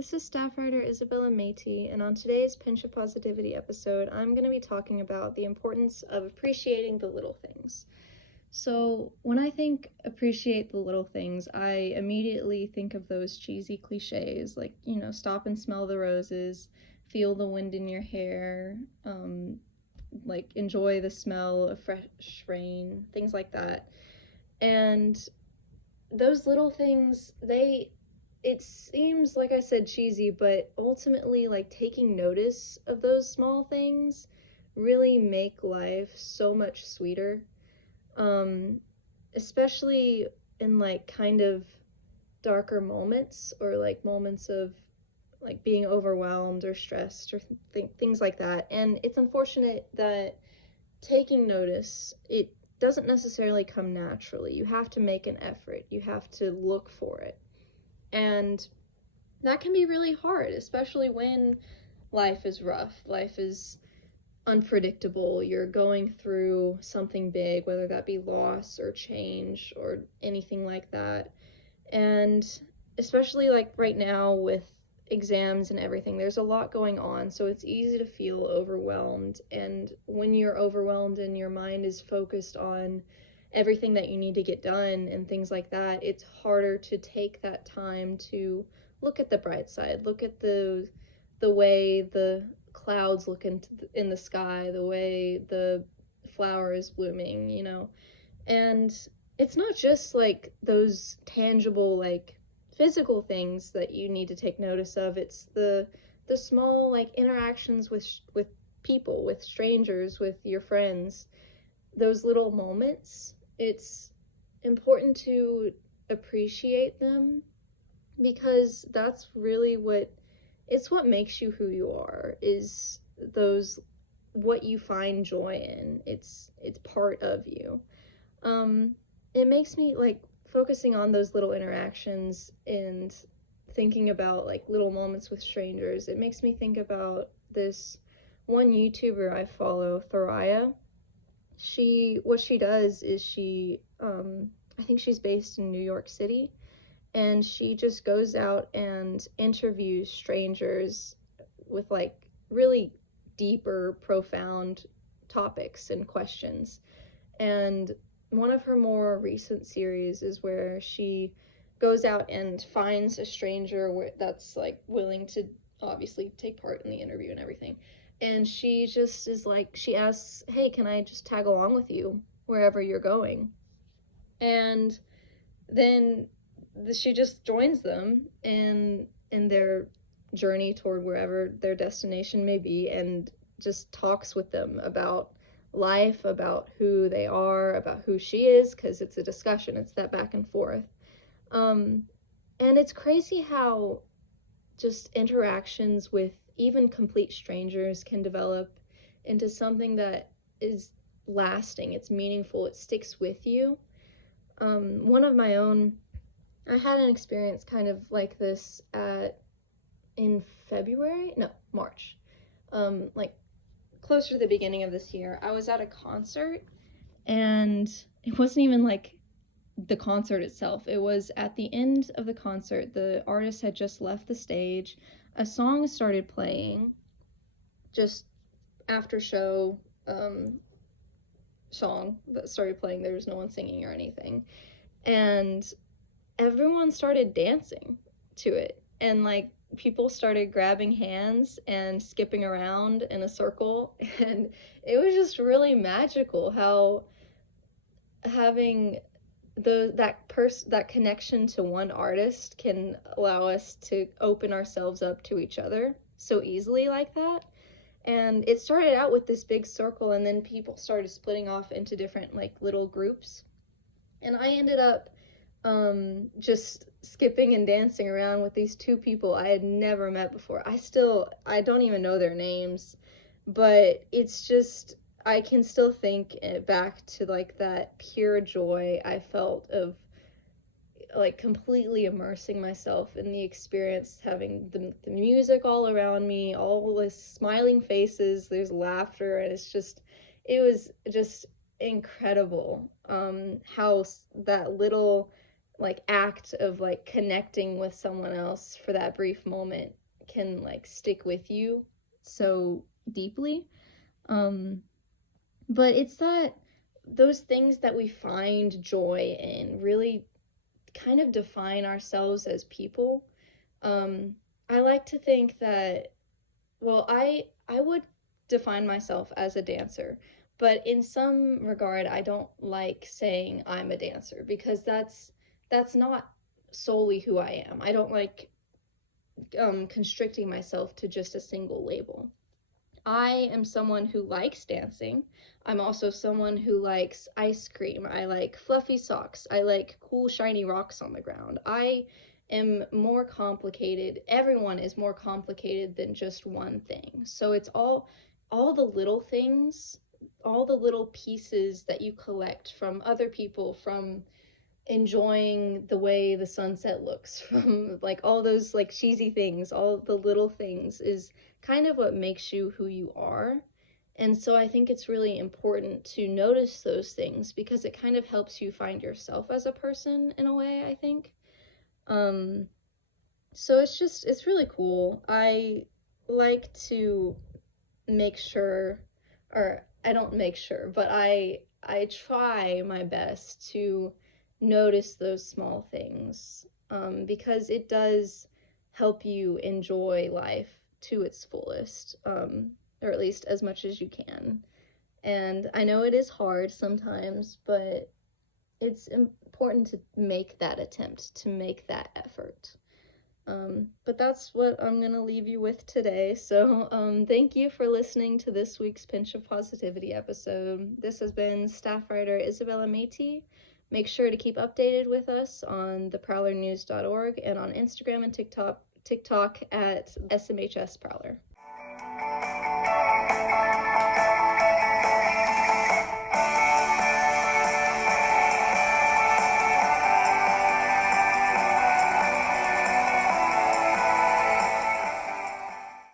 this is staff writer Isabella Matey, and on today's Pinch of Positivity episode, I'm going to be talking about the importance of appreciating the little things. So, when I think appreciate the little things, I immediately think of those cheesy cliches like, stop and smell the roses, feel the wind in your hair, like enjoy the smell of fresh rain, things like that. And those little things, it seems, like I said, cheesy, but ultimately, like, taking notice of those small things really make life so much sweeter. Um, Especially in, like, kind of darker moments, or like moments of like being overwhelmed or stressed, or things like that. And it's unfortunate that taking notice, it doesn't necessarily come naturally. You have to make an effort. You have to look for it. And that can be really hard, especially when life is rough. Life is unpredictable. You're going through something big, whether that be loss or change or anything like that. And especially like right now with exams and everything, there's a lot going on, so it's easy to feel overwhelmed. And when you're overwhelmed and your mind is focused on everything that you need to get done and things like that, it's harder to take that time to look at the bright side, look at the way the clouds look in the sky, the way the flower is blooming. And it's not just like those tangible, like physical things that you need to take notice of. It's the small, like, interactions with people, with strangers, with your friends. Those little moments, it's important to appreciate them, because that's really what makes you who you are, is those, what you find joy in. It's part of you. It makes me, like, focusing on those little interactions and thinking about like little moments with strangers. It makes me think about this one YouTuber I follow, Thoraya. What she does is I think she's based in New York City, and she just goes out and interviews strangers with like really deeper, profound topics and questions. And one of her more recent series is where she goes out and finds a stranger that's like willing to obviously take part in the interview and everything. And she just is like, she asks, "Hey, can I just tag along with you wherever you're going?" And then she just joins them in their journey toward wherever their destination may be, and just talks with them about life, about who they are, about who she is, because it's a discussion, it's that back and forth. And it's crazy how just interactions with even complete strangers can develop into something that is lasting, it's meaningful, it sticks with you. One of my own, I had an experience kind of like this in March, like closer to the beginning of this year. I was at a concert, and it wasn't even like the concert itself. It was at the end of the concert. The artist had just left the stage. A song started playing, just after show song that started playing. There was no one singing or anything. And everyone started dancing to it, and like people started grabbing hands and skipping around in a circle. And it was just really magical how having that connection to one artist can allow us to open ourselves up to each other so easily like that. And it started out with this big circle, and then people started splitting off into different like little groups, and I ended up just skipping and dancing around with these two people I had never met before. I don't even know their names, but it's just, I can still think back to like that pure joy I felt of like completely immersing myself in the experience, having the music all around me, all the smiling faces, there's laughter, and it was just incredible how that little like act of like connecting with someone else for that brief moment can like stick with you so deeply. But it's that those things that we find joy in really kind of define ourselves as people. I like to think that, well, I would define myself as a dancer, but in some regard I don't like saying I'm a dancer, because that's not solely who I am. I don't like constricting myself to just a single label. I am someone who likes dancing. I'm also someone who likes ice cream. I like fluffy socks. I like cool, shiny rocks on the ground. I am more complicated. Everyone is more complicated than just one thing. So it's all the little things, all the little pieces that you collect from other people, from enjoying the way the sunset looks, from like all those like cheesy things, all the little things is kind of what makes you who you are. And so I think it's really important to notice those things, because it kind of helps you find yourself as a person in a way, I think. um so it's really cool. I like to make sure, or I don't make sure, but I try my best to notice those small things, because it does help you enjoy life to its fullest, or at least as much as you can. And I know it is hard sometimes, but it's important to make that attempt, to make that effort. But that's what I'm going to leave you with today. So thank you for listening to this week's Pinch of Positivity episode. This has been staff writer Isabella Matey. Make sure to keep updated with us on theprowlernews.org and on Instagram and TikTok at SMHS Prowler.